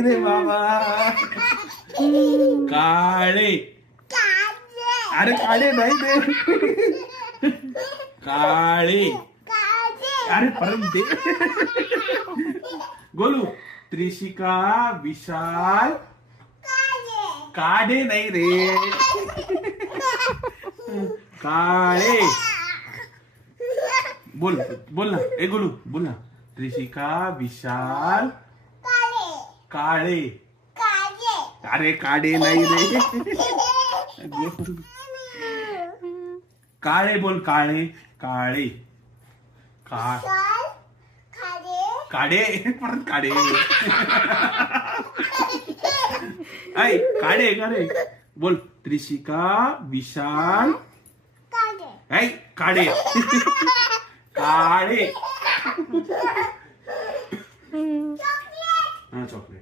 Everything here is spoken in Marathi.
रे बाबा काळे अरे काळे नाही दे काळे अरे परत दे गोलू त्रिशिका विशाल काढे नाही रे काळे बोल बोल ना ए गोलू बोल ना त्रिशिका विशाल काळे अरे काढे नाही रे काळे बोल काळे काळे काढे परत काढे ऐ काढे काढे बोल त्रिशिका विशाल ऐ काढे काढे हा चॉकलेट